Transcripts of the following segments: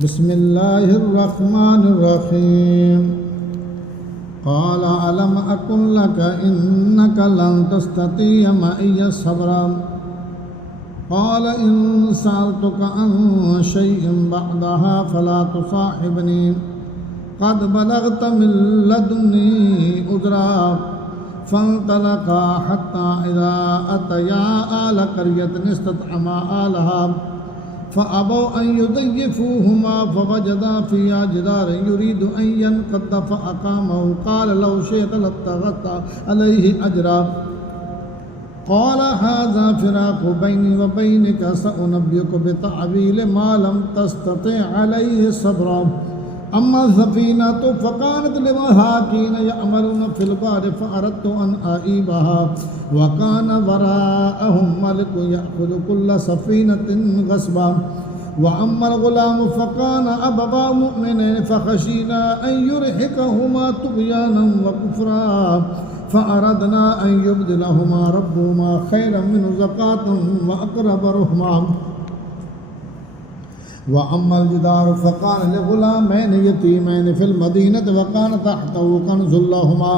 बिस्मिल्लाहिर्रहमानिर्रहीम। क़ाल अलम अकुल लक इन्नक लन तस्ततिय मइय सब्रा। क़ाल इन सअलतुक अन शयइन बअदहा फला तुसाहिबनी क़द बलगत मिन लदुन्नी उज़रा। फ़ंतलक़ा हत्ता इज़ा अतया आल क़रयतिन इस्ततअमा आलहा फ़अबौ अन युज़य्यिफ़ूहुमा फ़वजदा फ़ीहा जिदारन युरीदु अन यनक़द्द फ़अक़ामहु क़ाल लौ शि'त लत्तख़ज़्त अलैहि अजरा। क़ाल हाज़ा फ़िराक़ु बैनी व बैनिक सअुनब्बिउक बितअवील मा लम तस्तति' अलैहि सब्रा। अम्मा सफ़ीनतु फ़कानत लिमसाकीन यअमलून फ़िल बहरि फ़अरदतु अन अईबहा व कान वराअहुम मलिकुन यअख़ुज़ु कुल्ल सफ़ीनतिन ग़स्बा। व अम्मल ग़ुलामु फ़कान अबवाहु मुअ्मिनैन फ़ख़शीना अन युरहिक़हुमा तुग़यानन व कुफ़्रा फ़अरदना अन युब्दिलहुमा रब्बुहुमा ख़ैरन मिन्हु ज़कातन व अक़रब रहमा। व अम्मल जिदारु फ़कान लिग़ुलामैन यतीमैन फ़िल मदीनति व कान तहतहु कन्ज़ुल लहुमा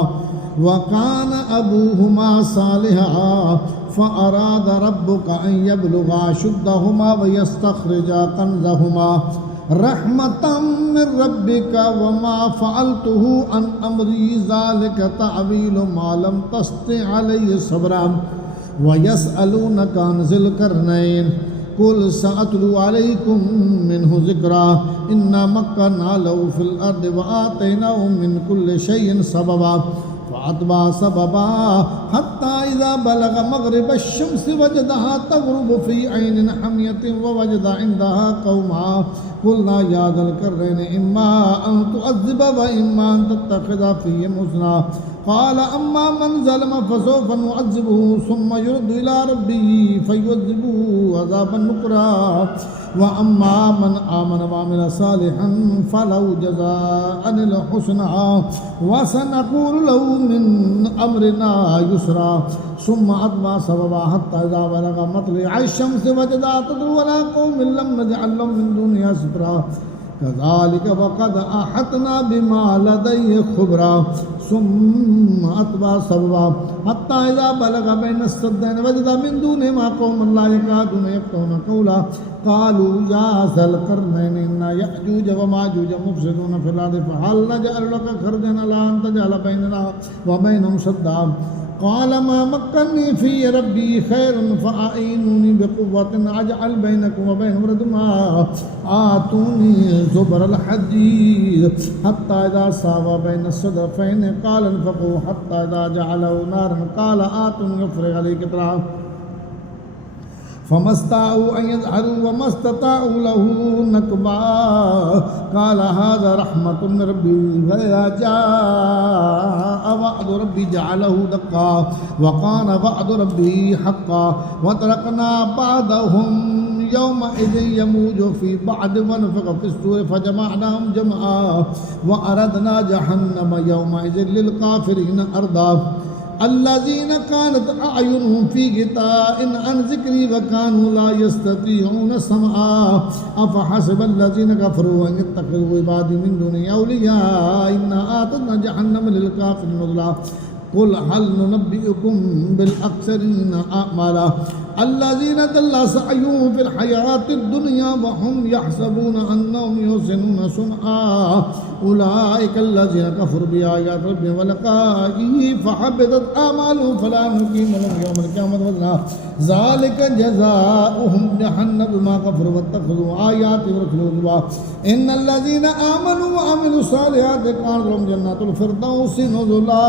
व कान अबूहुमा सालिहा फ़अराद रब्बुका अन यबलुगा अशुद्धहुमा व यस्तख़रिजा कन्ज़हुमा रहमतम मिन रब्बिका व मा फ़अलतुहु अन अम्री ज़ालिका तअवीलु मा लम तस्ति' अलैहि सब्रा। व यसअलूनका अन ज़िल क़रनैन कुल सअतलू अलैकुम मिन्हु ज़िक्रा। इन्ना मक्कन्ना लहु फ़िल अर्दि व आतैनाहु मिन कुल्लि शैइन सबबा। फ़अतबा सबबा हत्ता इज़ा बलग मग़रिब अश-शम्सि वजदहा तग़रुबु फ़ी ऐनिन हमियतिन व वजदा इंदहा क़ौमा क़ुलना या ज़ल क़रनैनि इम्मा अन तुअज़्ज़िब व इम्मा अन तत्तख़िज़ फ़ीहिम हुस्ना। क़ाल अम्मा मन ज़लम फ़सौफ़ नुअज़्ज़िबुहु सुम्मा युरद्दु इला रब्बिही फ़युअज़्ज़िबुहु अज़ाबन नुक़रा। व अम्मा मन आमन व अमिल सालिहन फ़लहु जज़ाअनिल हुस्ना व सनक़ूलु लहु मिन अम्रिना युस्रा। सुम्मा अतबा सबबा हत्ता इज़ा बलग़ मत्लअ अश-शम्सि वजदा ततलू अला क़ौमिन लम नजअल लहुम मिन दूनिहा सित्रा। कज़ालिक व क़द अहतना बिमा लदैहि ख़ुबरा। सुम्मा अतबा सबबा हत्ता इज़ा बलग़ बैन अस्सद्दैन वजदा मिन दूनिहिमा क़ौमन ला यकादून यफ़क़हून क़ौला। क़ालू या ज़ल क़रनैनि इन्ना यअजूज व माजूज मुफ़्सिदून फ़िल अर्दि फ़हल नजअलु लक ख़रजन अला अन तजअल बैनना व बैनहुम सद्दा। क़ाल मा मक्कन्नी फ़ीहि रब्बी ख़ैरुन फ़अईनूनी बिक़ुव्वतिन अजअल बैनकुम व बैनहुम रदमा। आतूनी ज़ुबरल हदीद हत्ता इज़ा सावा बैन अस्सदफ़ैनि क़ाल इंफ़क़ू हत्ता इज़ा जअलहु नारन क़ाल आतूनी अफ़्रिग़ अलैहि क़ित्रा। फ़मस्ताअू अन यज़हरू व मस्तताअू लहू नक़बा। क़ाल हाज़ा रहमतुम मिन रब्बी व इज़ा जाअ वअदु रब्बी जअलहू दक्का व कान वअदु रब्बी हक़्क़ा। व तरकना बअदहुम यौमइज़िन यमूजु फ़ी बअद व नफ़ख़ फ़िस्सूरि फ़जमअनाहुम जमआ व अरदना जहन्नम यौमइज़िन लिलकाफ़िरीन अर्दा। अल्लज़ीना कानत अअयुनुहुम फ़ी ग़िताइन अन ज़िक्री व कानू ला यस्ततीऊन समआ। अफ़हसिबल्लज़ीना कफ़रू अन यत्तख़िज़ू इबादी मिन दूनी औलिया इन्ना आतदना जहन्नम लिलकाफ़िरीन नुज़ुला। क़ुल हल नुनब्बिउकुम बिल अख़्सरीन अअमाला अल्लज़ीना दल्ल सअयुहुम फ़िल हयातिद दुनिया व हुम यहसबून अन्नहुम युहसिनून सुनआ। उलाइका अल्लज़ीना कफ़रू बिआयाति रब्बिहिम व लिक़ाइही फ़हबितत अअमालुहुम फ़ला नुक़ीमु लहुम यौमल क़ियामति वज़ना। ज़ालिका जज़ाउहुम जहन्नम बिमा कफ़रू वत्तख़ज़ू आयाति व रसूली हुज़ुवा। इन्नल्लज़ीना आमनू व अमिलुस सालिहाति कानत लहुम जन्नातुल फ़िरदौसि नुज़ुला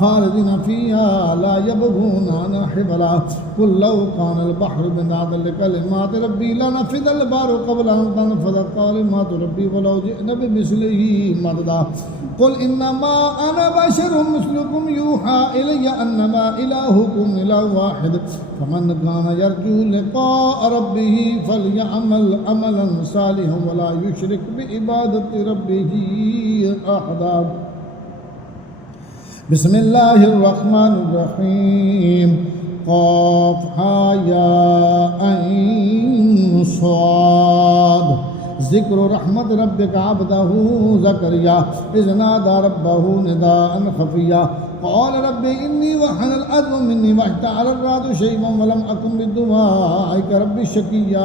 ख़ालिदीन फ़ीहा ला यबग़ून अन्हा हिवला। क़ुल लौ कानल बहरु मिदादन लिकलिमाति रब्बी लनफ़िदल बहरु क़ब्ला अन तनफ़दा कलिमातु रब्बी वलौ जिअना बिमिस्लिही मददा। क़ुल इन्नमा अना बशरुम मिस्लुकुम यूहा इलय्या अन्नमा इलाहुकुम इलाहुन वाहिद फ़मन कान यरजू लिक़ाअ रब्बिही फ़लयअमल अमलन सालिहन वला युशरिक बिइबादति रब्बिही अहदा। बिस्मिल्लाहिर्रहमानिर्रहीम। क़ाफ़ हा या ऐन स्वाद ज़िक्र रहमत रब्बिका अब्दहू ज़करिया इज़ नादा रब्बहू निदाअन खफ़िया क़ाल रब्बि इन्नी वहनल अज़्मु मिन्नी वश्तअल अर्रादु शैबन वलम अकुन बिदुआइका रब्बि शक़िय्या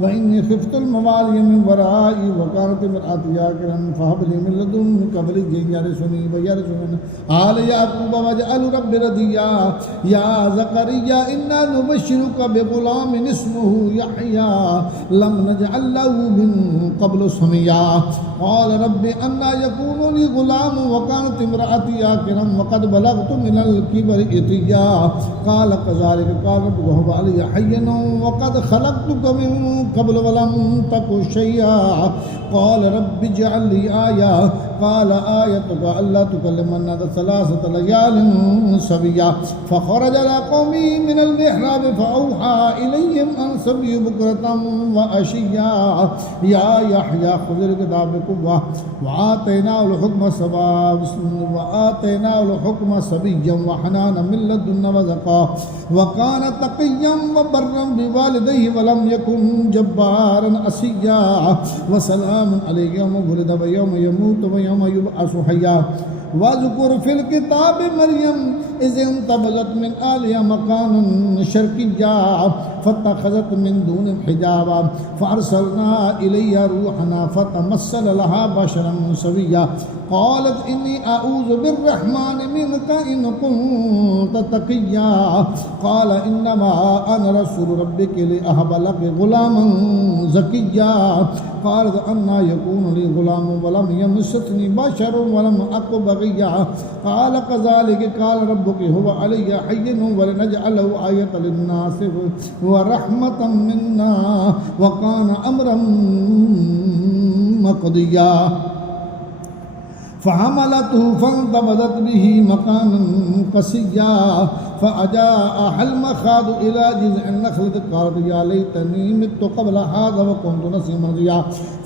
व इन्नी ख़िफ़्तुल मवालिय मिन वराई व कानत इम्रअती आक़िरन फहब ली मिन लदुन्का वलिय्यन यरिसुनी व यरिसु मिन आल याक़ूब वजअल रब्बि रदिय्या या ज़करिया इन्ना नुबश्शिरुका बिग़ुलामिन इस्मुहु यहया लम नजअल लहू मिन क़ब्लु समिय्या क़ाल रब्बि अन्ना यकूनु ली ग़ुलामुन व कानत इम्रअती आक़िरन व क़द बलग़तु मिनल किबरि इतिय्या क़ाल कज़ालिका क़ाल रब्बुका हुवा अलय्या हय्यन व क़द ख़लक़तुका मिन क़ब्लु व लम तकु शैय्या क़ाल रब्बि इजअल ली आया क़ाल आयतुका अल्ला तुकल्लिमा अन्नास सलासत लयालिन सविय्या फ़ख़रज इला क़ौमिही मिनल मिहराब फ़अवहा इलैहिम अन सब्बिहू बुक्रतन व अशिय्या या यहया ख़ुज़िल किताब बिक़ुव्वा व आतैनाहुल हुक्म सबिय्यन व हनानन मिन लदुन्ना व ज़क्का व कान तक़िय्यन व बर्रन बिवालिदैहि व लम यकुन जब्बारन असिय्या व सलामुन अलैहि यौम वुलिद व यौम यमूतु व यौम युबअसु हय्या वज़कुर फ़िल किताबि मरियम इज़ इंतबज़त मिन आलिहा मकानन शर्क़िय्या फ़त्तख़ज़त मिन दूनिहिम हिजाबा फ़अरसलना इलैहा रूहना फ़तमस्सल लहा बशरन सविय्या क़ालत इन्नी अऊज़ु बिर्रहमानि मिनका इन कुन्त तक़िय्या क़ाल इन्नमा अना रसूलु रब्बिकी लिअहब लकी ग़ुलामन ज़किय्या क़ालत अन्ना यकूनु ली ग़ुलामुन व लम यमससनी बशरुन व लम अकु बग़िय्या क़ाल कज़ालिका क़ाल रब्बुकी हुवा अलय्या हय्यन व लिनजअलहु आयतन लिन्नासि व रहमतन मिन्ना व कान अम्रन मक़दिय्या फ़हमलतहु फ़ंतबज़त बिही मकानन क़सिय्या फ़अजाअहा अल-मख़ादु इला जिज़अन नख़लति क़ालत या लैतनी मित्तु क़ब्ल हाज़ा व कुन्तु नसिय्यन मनसिय्या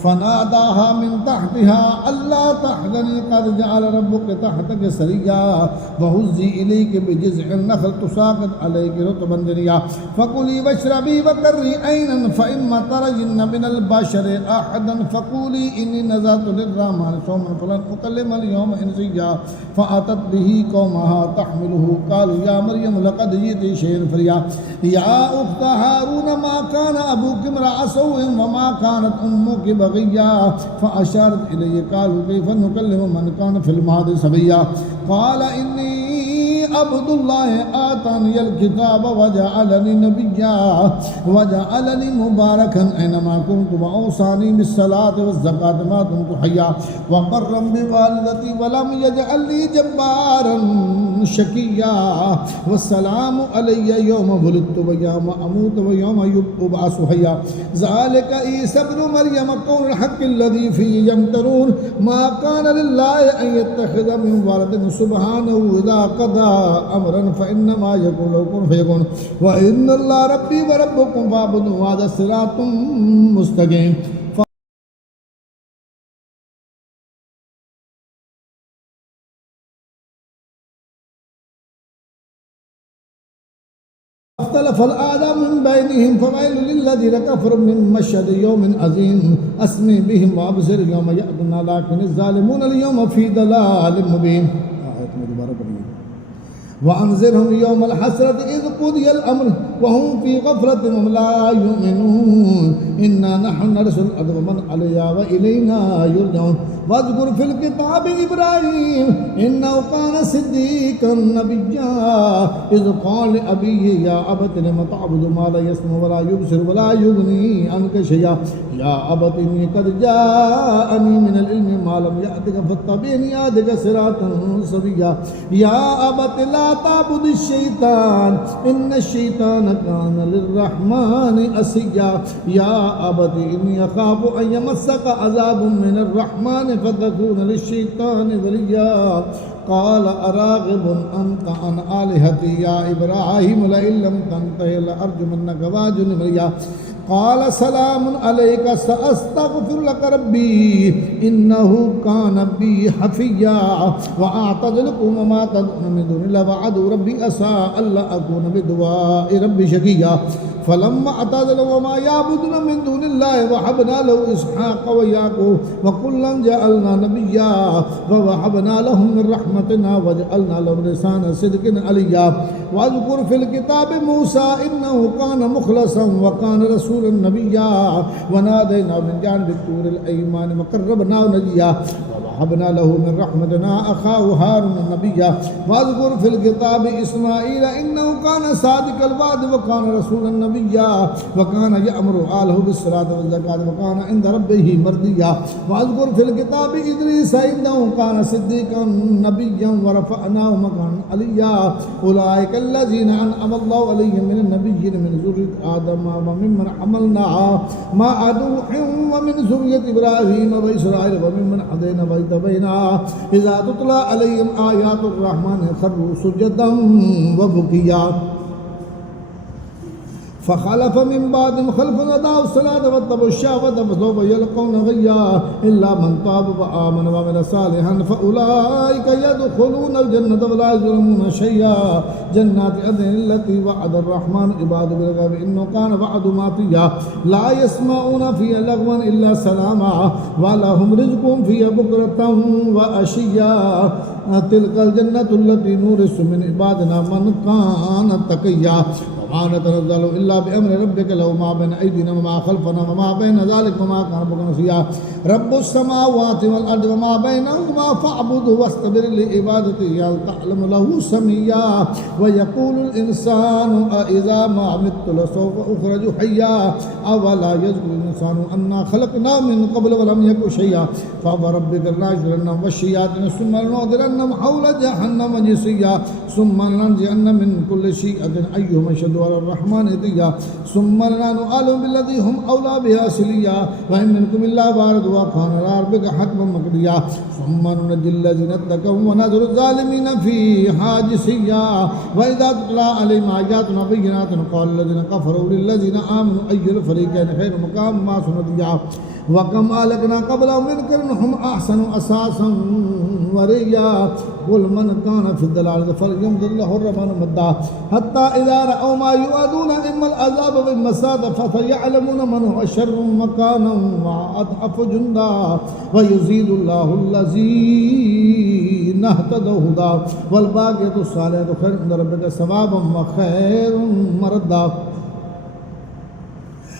फ़नादाहा मिन तहतिहा अल्ला तहज़नी क़द जअल रब्बुकी तहतकी सरय्या व हुज़्ज़ी इलैकी बिजिज़अन नख़ल तुसाक़ित अलैकी रुतबन जनिय्या फ़कुली वश्रबी वक़र्री ऐनन फ़इम्मा तरयिन्न मिनल बशरि अहदन फ़क़ूली इन्नी नज़रतु लिर्रहमानि सौमन फ़लन उकल्लिमल यौम इंसिय्या फ़अतत बिही क़ौमहा तहमिलुहु क़ालू या मरियम लक़द जि'ति शैअन फ़रिय्या या उख़्त हारून मा कान अबूकी इम्रअ सौइन व मा कानत उम्मुकी बग़िय्या फ़अशारत इलैहि क़ालू कैफ़ नुकल्लिमु मन कान फ़िल महदि सबय्या क़ाल इन्नी अब्दुल्लाह आतानियल किताब वजअलनी नबिय्या वजअलनी मुबारकन ऐनमा कुन्तु व औसानी बिस्सलाति वज़्ज़काति मा दुमतु हय्या व बर्रन बिवालिदती व लम यजअलनी जब्बारन शक़िय्या वस्सलामु अलय्या यौम वुलिदतु व यौम अमूतु व यौम युबअसु हय्या ज़ालिका ईसा इब्नु मरियम क़ौलुल हक़्क़िल्लज़ी फ़ीहि यम्तरून मा कान लिल्लाहि अन यत्तख़िज़ मिन वलदिन सुब्हानहु इज़ा क़ज़ा अमरन फ़इन्नमा यक़ूलु लहु कुन फ़यकुन व इन्नल्लाह रब्बी व रब्बुकुम फ़अब्दुहु हाज़ा सिरातुम मुस्तक़ीम اختلف الآدم من بينهم فويل للذين كفروا من مشهد يوم عظيم أسمع بهم وأبصر يوم يأتون لكن الظالمون اليوم في ضلال مبين وأنذرهم يوم الحسرة إذ قضي الأمر وهم في غفلة وهم لا يؤمنون إنا نحن نرث الأرض ومن عليها وإلينا يرجعون واذكر في الكتاب إبراهيم إنه كان صديقا نبيا إذ قال لأبيه يا أبت لم تعبد ما لا يسمع ولا يبصر ولا يغني عنك شيئا يا أبت إني قد جاءني من العلم ما لم يأتك فاتبعني أهدك صراطا سويا يا أبت لا تعبد الشيطان إن الشيطان كان للرحمن عصيا يا أبت إني أخاف أن يمسك عذاب من الرحمن فتكون للشيطان وليا قال أراغب أنت عن آلهتي يا إبراهيم لئن لم تنته لأرجمنك واهجرني مليا قال سلام عليك سأستغفر لك ربي إنه كان بي حفيا وأعتزلكم وما تدعون من دون الله وأدعو ربي عسى ألا أكون بدعاء ربي شقيا फलम्मा अतज़लहum वमा याबुदून मिन दूनिल्लाहि वहबना लहु इसहाक़ व याक़ूब व कुल्लन जअलना नबिय्या व वहबना लहुम मिन रहमतिना वजअलना लहुम लिसाना सिदक़िन अलिय्या वज़कुर फिल किताबि मूसा इन्नहु कान मुख़लसन व कान रसूलन नबिय्या व नादैनाहु मिन जानिबि तूरिल अयमान व क़र्रबनाहु नजिय्या ववहबना लहु मिन रहमतिना अख़ाहु हारून नबिय्या वज़कुर फिल किताबि इस्माईल इन्नहु कान सादिक़ल वअद व कान रसूलन नबिय्या व कान यअमुरु अहलहु बिस्सलाति वज़ ज़काति व कान इंद रब्बिही मर्दिय्या वज़कुर फिल किताबि इद्रीस इन्नहु कान सिद्दीक़न नबिय्यन व रफ़अनाहु मकानन अलिय्या उलाइका अल्लज़ीना अनअम अल्लाहु अलैहिम मिनन नबिय्यीन मिन ज़ुर्रिय्यति आदम व मिम्मन हमलना मअ नूहिन व मिन ज़ुर्रिय्यति इब्राहीम व इसराईल व मिम्मन हदैना व इज्तबैना इज़ा तुतला अलैहिम आयातुर रहमानि ख़र्रू सुजदन व बुकिया फ़ख़लफ़ मिन बादिहिम ख़ल्फ़ुन अदाउ अस्सलात वत्तबउ अश-शहवत फसौफ़ यल्क़ौना ग़य्या इल्ला मन ताब व आमन व अमिल सालिहन फ़उलाइका यदख़ुलूनल जन्नत व ला युज़लमूना शैय्या जन्नाति अदनिन अल्लती वअदा अर्रहमानु इबादहु बिल ग़ैबि इन्नहु कान वअदुहु मातिय्या ला यस्मऊना फ़ीहा लग़वन इल्ला सलामा व लहुम रिज़्क़ुहुम फ़ीहा बुक्रतन व अशिय्या तिलकल जन्नतु अल्लती नूरिसु मिन इबादिना मन कान तक़िय्या वमा नतनज़्ज़लु इल्ला बिअम्रि रब्बिका लहु मा बैना अयदीना व मा ख़ल्फ़ना व मा बैना ज़ालिका व मा कान रब्बुका नसिय्या रब्बुस समावाति वल अर्दि व मा बैनहुमा फ़अब्दुहु वस्तबिर लिइबादतिही हल तअलमु लहु समय्या व यक़ूलुल इंसानु अइज़ा मा मित्तु लसौफ़ उख़रजु हय्या अवला यज़कुरुल इंसानु अन्ना ख़लक़नाहु मिन क़ब्लु व लम यकु शय्या फ़वरब्बिका लनहशुरन्नहुम वश्शयातीन सुम्मा लनुहदिरन्नहुम हौला जहन्नम जिसिय्या सुम्मा लननज़िअन्ना मिन कुल्लि शियअतिन अय्युहुम अशद्दु अला अर्रहमानि इतिय्या सुम्मा लनहनु अअलमु बिल्लज़ीना हुम औला बिहा सिलिय्या व इन मिनकुम इल्ला वारिदुहा कान अला रब्बिका हत्मन मक़दिय्या सुम्मा नुनज्जिल लज़ीना इत्तक़व व नज़रु ज़ालिमीना फ़ीहा जिसिय्या व इज़ा तुतला अलैहिम आयातुना बय्यिनातिन क़ाला लज़ीना कफ़रू लिल्लज़ीना आमनु अय्युल फ़रीक़ैनि ख़ैरुम मक़ामन व अहसनु नदिय्या व कम अहलकना क़ब्लहुम मिन क़र्निन हुम अहसनु असासन व रिय्या क़ुल मन कान फ़ी ज़लालति फ़लयंज़ुर लहु अर्रहमानु मद्दा हत्ता इज़ा रअव मा युअदूना इम्मा अज़ाब व इम्मा सअत फसयअलमूना मन हुव शर्रुम मकानन व अदअफ़ु जुंदा व युज़ीदुल्लाहु अल्लज़ीना इह्तदौ हुदा वल बाक़ियातु स्सालिहातु ख़ैरुन इंदा रब्बिका सवाबन व ख़ैरुन मरद्दा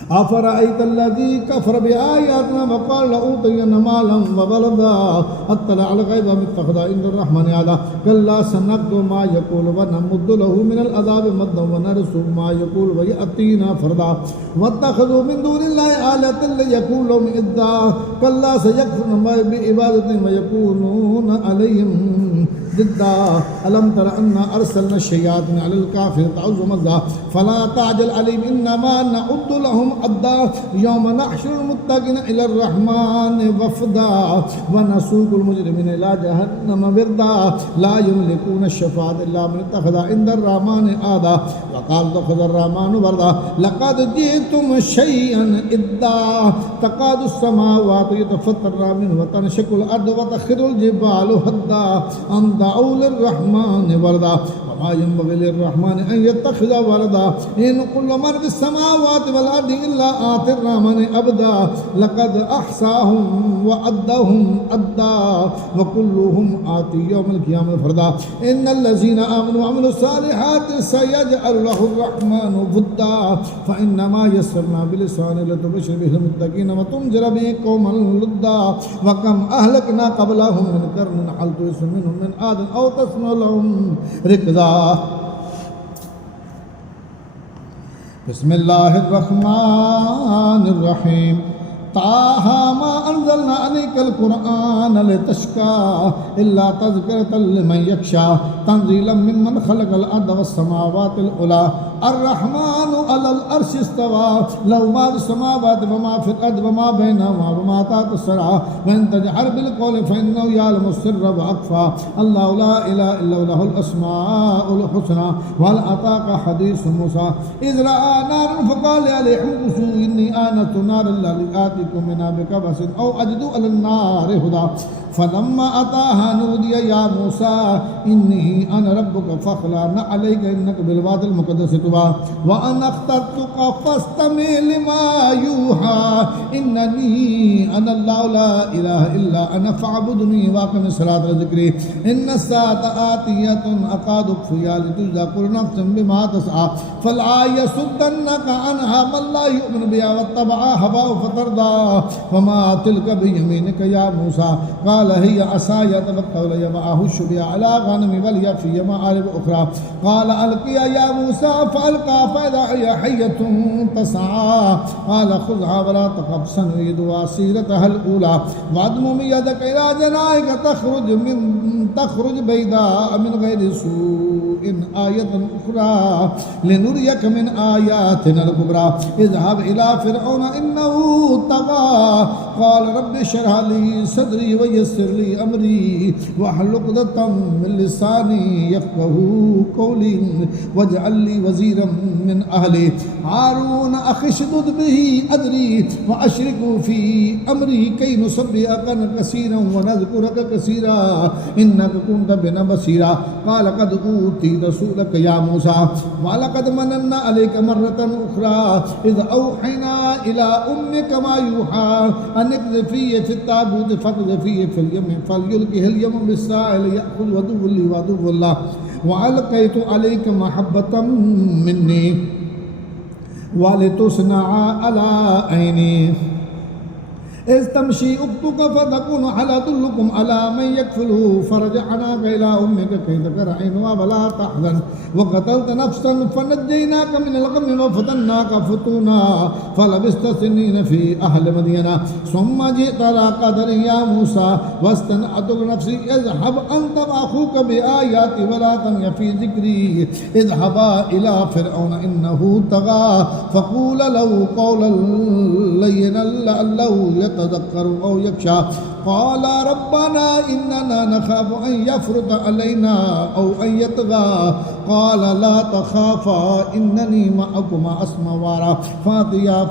अफ़रअयतल्लज़ी कफ़र बिआयातिना व क़ाल लअूतियन्ना मालन व वलदा अत्तलअ अल ग़ैब अम इत्तख़ज़ इंदा अर्रहमानि अहदा कल्ला सनक्तुबु मा यक़ूलु व नमुद्दु लहु मिनल अज़ाबि मद्दन व नरसुहु मा यक़ूलु व यअतीना फ़रदा वत्तख़ज़ू मिन दूनिल्लाहि आलिहतन लियकूनु लहुम इज़्ज़ा कल्ला सयकफ़ुरूना बिइबादतिहिम व यकूनूना अलैहिम ज़िद्दा अलम तर अन्ना अरसलना शयातीन अलल काफ़िरीन तअुज़्ज़ु मज़्ज़ा फ़ला तअजल अलैहिम इन्नमा नअुद्दु लहुम अद्दा यौम नहशुरुल मुत्तक़ीना इलर रहमानि वफ़दा व नसूकुल मुजरिमीना इला जहन्नम विरदा ला यमलिकूना अश-शफ़ाअत इल्ला मन इत्तख़ज़ इंदा अर्रहमानि अहदा व क़ाल इत्तख़ज़ अर्रहमानु वरदा लक़द जीअ्तुम शयअन इद्दा तकादु अस्समावातु यतफ़त्तरना मिन्हु व तनशक़्क़ुल अर्दु व तख़िर्रुल जिबालु हद्दा अन दअू लिर्रहमानि वरदा वमा यंबग़ी लिर्रहमानि अन यत्तख़िज़ वलदा इन कुल्लु मन फ़िस समावाति वल अर्दि इल्ला आतिर रहमानि अब्दा लक़द अहसाहुम व अद्दहुम अद्दा व कुल्लुहुम आति यौमल क़ियामति फ़रदा इन्नल लज़ीना आमनु व अमिलुस सालिहाति सयजअलु लहुर रहमानु वुद्दा फ़इन्नमा यस्सरना बिलिसानिक लितुबश्शिर बिहिल मुत्तक़ीन व तुनज़िर बिहि क़ौमन लुद्दा व कम अहलकना क़ब्लहुम मिन क़र्निन हल तुहिस्सु मिनहुम मिन आदिन औ तस्मअु लहुम रिक्ज़ा बिस्मिल्लाहिर रहमानिर रहीम ताहा मा अंज़लना अलैकल कुरआन लितश्का इल्ला तज़किरतल लिमन यख्शा तंज़ीलन मिम्मन ख़लक़ल अर्ज़ वस समावातिल उला अर्रहमानु अलल अर्शि इस्तवा लहु मा फ़िस समावाति व मा फ़िल अर्ज़ि व मा बैनहुमा व मा ताहता सरा व इन तजहर बिल क़ौलि फ़इन्नहु यअलमु सिर्रा व अख़फ़ा अल्लाहु ला इलाहा इल्ला लहुल अस्माउल हुस्ना वहल अताका हदीसु मूसा इज़ रअा नारन फ़क़ाल लिअहलिहिम कुसू इन्नी आनस्तु नारन लअती मिना बिक़बसिन औ أجد على النار هدى فلما أتاها نودي يا موسى إني أنا ربك فاخلع عليك إنك بالواد المقدس طوى وأنا اخترتك فاستمع لما يوحى إنني أنا الله لا إله إلا أنا فاعبدني وأقم الصلاة لذكري إن الساعة آتية أكاد أخفيها لتجزى كل نفس بما تسعى فلا يصدنك عنها من لا يؤمن بها واتبع هواه فتردى وما تلك بيمينك يا موسى قال هي عصاي أتوكل عليها وأهش بها على غنمي ولي في مآرب أخرى قال ألقيها يا موسى فألقى فإذا هي حية تسعى قال خذها ولا تخف سنعيدها سيرتها الأولى واضمم يدك إلى جناحك تخرج بيضاء من غير سوء آية أخرى لنريك من آياتنا الكبرى اذهب إلى فرعون إنه طغى قال رب اشرح لي صدري ويسر لي أمري واحلل عقدة من لساني يفقهوا قولي واجعل لي وزيرا من أهلي هارون أخي اشدد به أدري وأشركه في أمري كي نسبحك كثيرا ونذكرك كثيرا إنك كنت بنا بصيرا قال قد أوتيت سؤلك يا موسى ولقد مننا عليك مرة أخرى إذ أوحينا إلى أمك ما يوحى أن اقذفيه في التابوت فاقذفيه في اليم فليلقه اليم بالساحل يأخذ وعدو لي وعدو الله وألقيت عليك محبة مني ولتصنع على عيني إذ تمشي أختك فتكون على دلكم على من يكفله فرجعناك إلى أمك كي تقر عينها ولا تحزن وقتلت نفسا فنجيناك من الغم وفتناك فتونا فلبست سنين في أهل مدينة ثم جئت على قدر يا موسى واستنعتك نفسي اذهب أنت وأخوك بآياتي ولا تني في ذكري اذهبا إلى فرعون إنه طغى فقول له قولا لينا لعله يتذكر أو يخشى قال ربنا إننا نخاف أن يفرط علينا أو أن يطغى قال لا تخافا إنني معكما أسمع وأرى فأتيا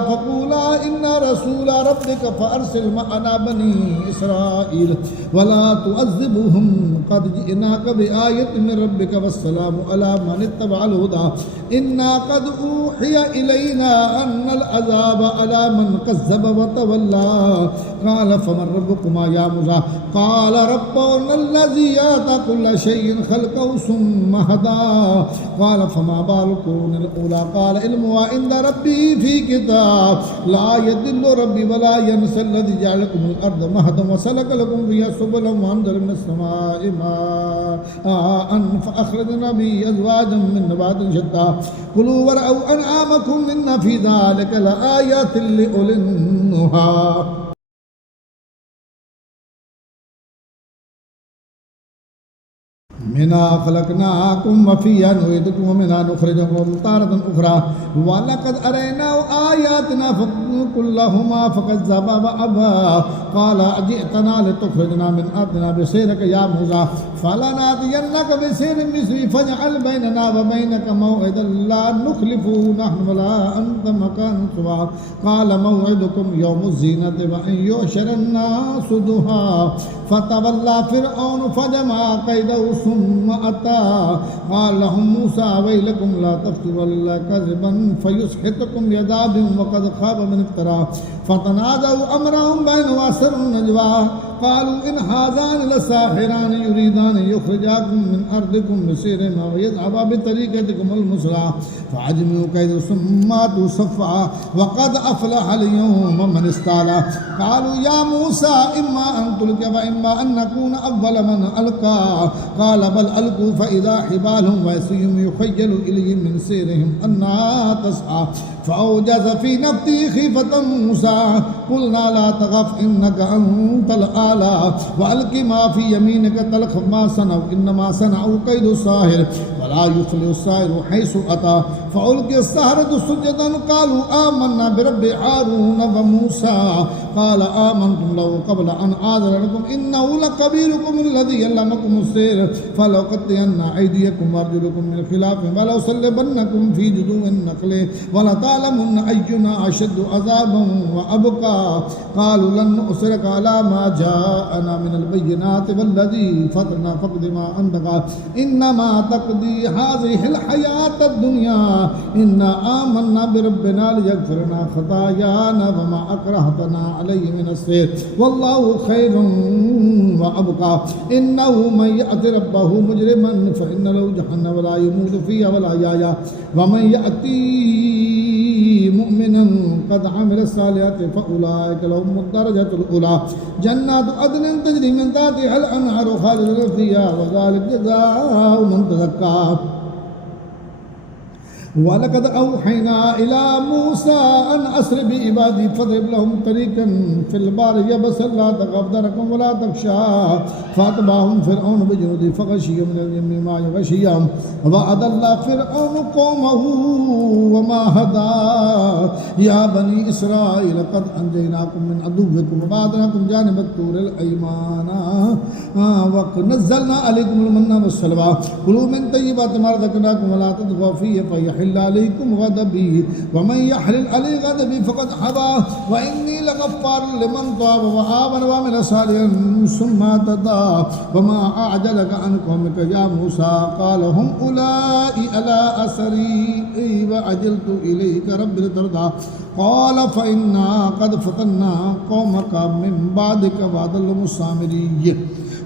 فقولا إن رسول ربك فأرسل معنا بني إسرائيل ولا تعذبهم قد جئناك بآية من ربك والسلام على من اتبع الهدى إنا قد أوحي إلينا أن العذاب على من كذب وتولى قال فمن ربكما يا موسى قال ربنا الذي أعطى كل شيء خلقه ثم هدى قال فما بال القرون الأولى قال علمها عند ربي في كتاب لا يضل ربي ولا ينسى الذي جعل لكم الأرض مهدا وسلك لكم فيها سبلا وأنزل من السماء ماء فأخرجنا به أزواجا من نبات شتى كلوا وارعوا أنعامكم إن في ذلك لآيات لأولي النهى منها خلقناكم وفيها نعيدكم ومنها نخرجكم تارة أخرى ولقد أريناه آياتنا كلهما فكذب وأبى قال أجئتنا لتخرجنا من أرضنا بسيرك يا موسى فلنأتينك بسير مثلي فاجعل بيننا وبينك موعدا لا نخلفه نحن ولا أنت مكان سوى قال موعدكم يوم الزينة وأن يحشر الناس ضحى فتولى فرعون فجمع كيده ثم أتى قال لهم موسى ويلكم لا تفتروا لله كذبا فيسحتكم بعذاب وقد خاب من افترى فتنازعوا أمرهم بينهم وأسروا النجوى قالوا إن هذان لساحران يريدان يخرجاكم من أرضكم بسحرهما ويذهبا بطريقتكم المثلى فعجموا كيد ثم أتوا صفا وقد أفلح اليوم من استعلى قالوا يا موسى إما أن تلقي وإما أن نكون أول من ألقى قال بل ألقوا فإذا حبالهم وعصيهم يخيل إليهم من سيرهم أنها تسعى فأوجس في نفسه خيفة موسى قلنا لا تخف إنك أنت الأعلى وألق ما في يمينك تلقف ما صنعوا إنما صنعوا كيد الساحر ولا يفلح الساحر حيث أتى فألقي السحرة سجدا قالوا آمنا برب هارون وموسى قال آمنتم له قبل أن آذن لكم إنه لكبيركم الذي علمكم السحر فلأقطعن أيديكم وأرجلكم من خلاف ولأصلبنكم في جذوع النخل ولتعلمن أينا أشد عذابا وأبقى قالوا لن نؤثرك على ما جاءنا من البينات والذي فطرنا فاقض ما أنت قاض إنما تقضي هذه الحياة الدنيا إنا آمنا بربنا ليغفرنا خطايانا وما أكرهتنا عليه من السحر والله خير وأبقى إنه من يأت ربه مجرما فإن له جهنم ولا يموت فيها ولا يحيا ومن يأتي مؤمنا قد عمل الصالحات فأولئك لهم الدرجة الأولى جنات عدن تجري من تحتها الأنهار خالدين فيها وذلك جزاء من تزكى ولقد أوحينا إلى موسى أن أسر بعبادي فاضرب لهم طريقا في البحر يبسا لا تخف دركا ولا تخشى فأتبعهم فرعون بجنوده فغشيهم من اليم ما يغشيهم وأضل فرعون قومه وما هدى يا بني إسرائيل قد أنجيناكم من عدوكم وبعدناكم جانب الطور الأيمان ونزلنا عليكم المن والسلوى كلوا من طيبات ما رزقناكم ولا تطغوا فيه فيحل عليكم غضبي ومن يحلل عليه غضبي فقد حبى وإني لغفار لمن تاب وآمن وعمل صالحا ثم اهتدى وما أعجلك عن قومك يا موسى قال هم أولئك على أثري وعجلت إليك رب لترضى قال فإنا قد فتنا قومك من بعدك وأضلهم السامري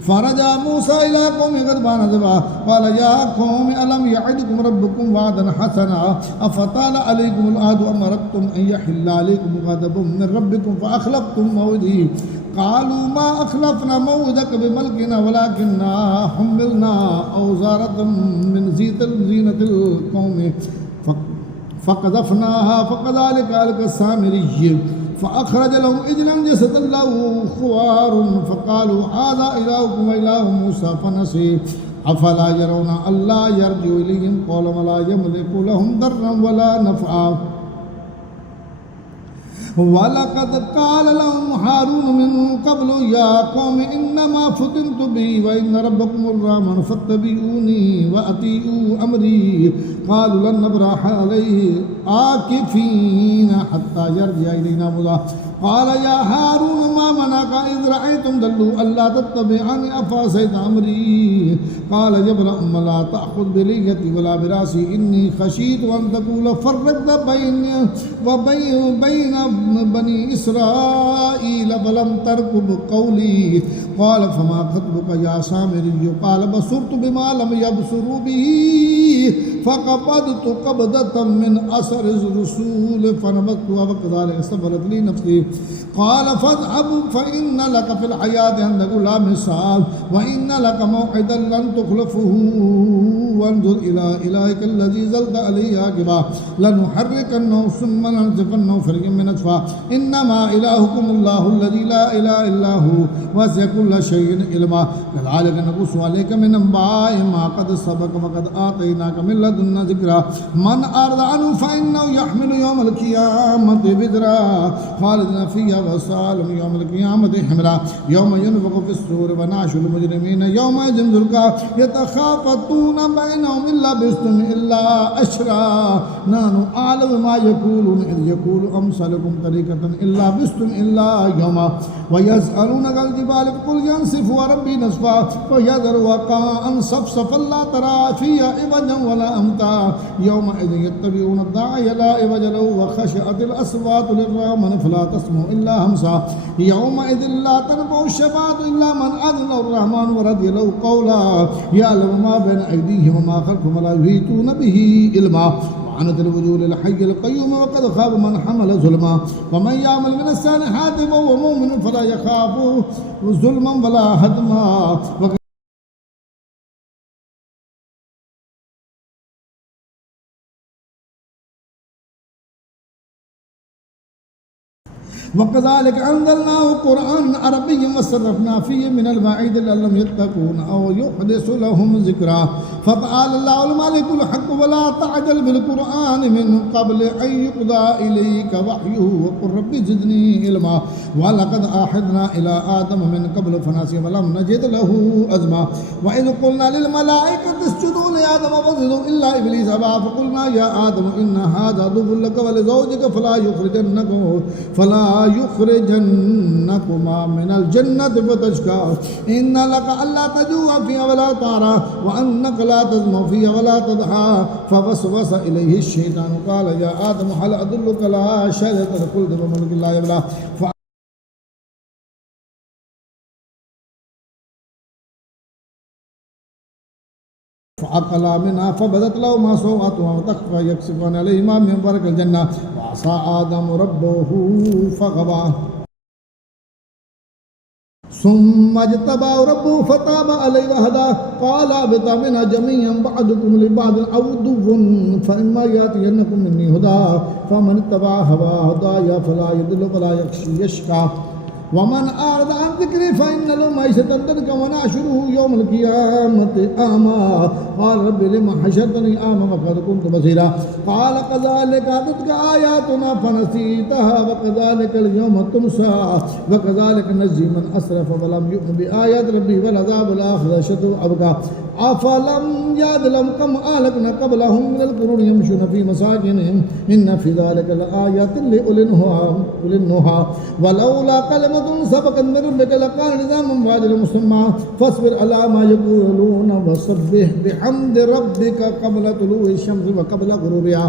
فرجع موسى إلى قوم غضبان أسفا قال يا قوم ألم يعدكم ربكم وعدا حسنا أفطال عليكم العهد أم أردتم أن يحل عليكم غضب من ربكم فأخلفتم موعدي قالوا ما أخلفنا موعدك بملكنا ولكننا حملنا أوزارا من زينة القوم فقذفناها فكذلك ألقى السامري فأخرج لهم إجلا جسدا له خوار فقالوا هذا إلهكم وإله موسى فنسي أفلا يرون ألا يرجع إليهم قولا ولا يملك لهم ضرا ولا نفعا ولقد قال لهم هارون من قبل يا قوم إنما فتنت به وإن ربكم الرحمن فاتبعوني وأطيعوا أمري قالوا لن نبرح عليه عاكفين حتى يرجع إلينا موسى قال يا هارون ما منعك إذ رأيتم ضلوا ألا تتبعني أفعصيت أمري قال يا ابن أم لا تأخذ بليتي ولا براسي إني خشيت أن تقول فرقت بيني وبين بني إسرائيل فلم تركب قولي قال فما خطبك يا سامري قال بصرت بما لم يبصروا به فقبضت قبضة من أثر الرسول فنبذتها وكذلك استبرت لي نفسي قال فاذهبوا فإن لك في الحياة أن تقول لا مثال وإن لك موعدا لن تخلفه وانظر إلى إلهك الذي زلت عليه عاقبا لنحركنه ثم لننسفنه في اليم نسفا إنما إلهكم الله الذي لا إله إلا هو وسع كل شيء علما كذلك نقص عليك من أنباء ما قد سبق وقد آتيناك من لدنا ذكرا من أعرض عنه فإنه يحمل يوم القيامة وزرا خالدين فيها وسالم يوم القيامة حملا يوم ينفخ في الصور ونحشر المجرمين يومئذ زرقا يتخافتون بينهم إلا بستم إلا أشرا نحن أعلم ما يقولون إذ يقول أمثلكم طريقة إلا بستم إلا يوما ويسألونك الجبال قل ينسفها ربي نسفا فيذرها قاعا صفصفا لا ترى فيها عوجا ولا أمتا يومئذ يتبعون الداعي لا عوج له وخشعت الأصوات للرحمن فلا تسمع إلا همسا يومئذ لا تنفع الشفاعة إلا من أذن الرحمن ورضي له قولا يعلم ما بين أيديهم وما خلفهم ولا يحيطون به علما وعنت الوجوه للحي القيوم وقد خاب من حمل ظلما ومن يعمل من الصالحات وهو مؤمن فلا يخاف ظلما ولا هدما वकज़ालिक अंज़लनाहु कुरआनन अरबिय्यन वसर्रफ़ना फ़ीहि मिनल वईद लअल्लहुम यत्तक़ून औ युहदिसु लहुम ज़िक्रा फ़तआलल्लाहुल मलिकुल हक़्क़ वला तअजल बिल कुरआन मिन क़ब्ल अन युक़दा इलैका वहयुहु वक़ुल रब्बि ज़िदनी इल्मा वलक़द अहदना इला आदम मिन क़ब्ल फनसिया वलम नजिद लहू अज़मा वइज़ क़ुलना लिल मलाइकति इसजुदू लिआदम फसजदू इल्ला इब्लीस अबा फ़क़ुलना या आदम इन्ना हाज़ा अदुव्वुन लक व लिज़ौजिक फला युख़रिजन्नकुमा मिनल जन्नति फ़तशक़ा इन्ना लका अल्ला तजूअ फ़ीहा वला तअरा व अन्नक ला तज़मअ फ़ीहा वला तदहा फ़वस्वस इलैहि अश-शैतानु क़ाल या आदम हल अदुल्लुका अला शजरतिल ख़ुल्दि व मुल्किन ला यब्ला फ़अकला मिन्हा फ़बदत लहुमा सौअतुहुमा वतख़फ़ा यख़सिफ़ान अलैहिमा मिन वरक़िल जन्नह वअसा आदम रब्बहु फ़ग़वा सुम्मा इज्तबाहु रब्बुहु फ़ताब अलैहि वहदा क़ाला अहबिता मिन्हा जमीअन बअदुकुम लिबअदिन अदुव्वुन फ़इम्मा यातियन्नकुम मिन्नी हुदा फ़मन इत्तबअ हुदाया फ़ला यदिल्लु वला यशक़ा वमन आरदा अन ज़िक्री फ़इन्न लहु मईशतन दन्का वनहशुरुहु यौमल क़ियामति अमा क़ाल रब्बि लिमा हशरतनी अमा वक़द कुन्तु बसीरा क़ाल कज़ालिका अततका आयातुना फ़नसीतहा वकज़ालिकल यौम तुनसा वकज़ालिक नज्ज़ी मन असरफ़ वलम यु'मिन बिआयाति रब्बिही वलअज़ाबुल आख़िरति अशद्दु वअबक़ा अफ़लम याद लहुम कम अहलकना क़ब्लहुम मिनल क़ुरूनि यमशूना फ़ी मसाकिनिहिम इन्न फ़ी ज़ालिका लआयातिन लिउलिल नुहा वलौला कलिमतुन सबक़त मिन रब्बिका लकान लिज़ामन वअजलुन मुसम्मा फ़स्बिर अला मा यक़ूलून वसब्बिह बिहम्दि रब्बिका क़ब्ला तुलूइ शम्सि व क़ब्ला ग़ुरूबिहा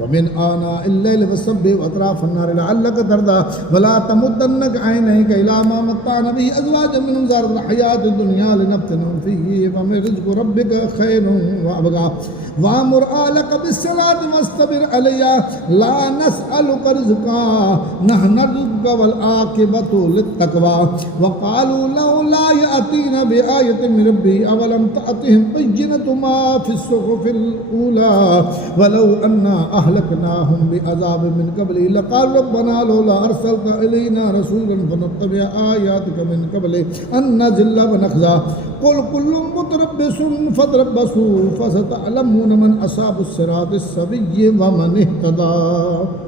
वमिन आनाइल लैलि वसब्बिह वअतराफ़न नारि लअल्लका तर्दा वला तमुद्दन्नक ऐनैका इला मा मत्तअना बिहि अज़वाजन मिनहुम ज़हरतल हयातिद दुनिया लिनफ़्तिनहुम फ़ीहि वरिज़्क़ु रब्बिका खैरुन व अबक़ा वअमुर अहलका बिस्सलाति वस्तबिर अलैहा ला नस्अलुका रिज़्क़ा नहनु नरज़ुक़ुका वल आक़िबतु लित्तक़वा वक़ालू लौला यअतीना बिआयतिन मिन रब्बिही अवलम तअतिहिम बय्यिनतु मा फ़िस्सुहुफ़िल ऊला वलौ अन्ना अहलकनाहुम बिअज़ाबिन मिन क़ब्लिही लक़ालू रब्बना लौला अरसलता इलैना रसूलन फनत्तबिअ आयातिका मिन क़ब्लि अन नज़िल्ला व नख़ज़ा क़ुल कुल्लुम मुतरब्बिसून फ़तरब्बसू फ़सतअलमून मन अस्हाबुस सिरातिस सविय्यि व मन इह्तदा।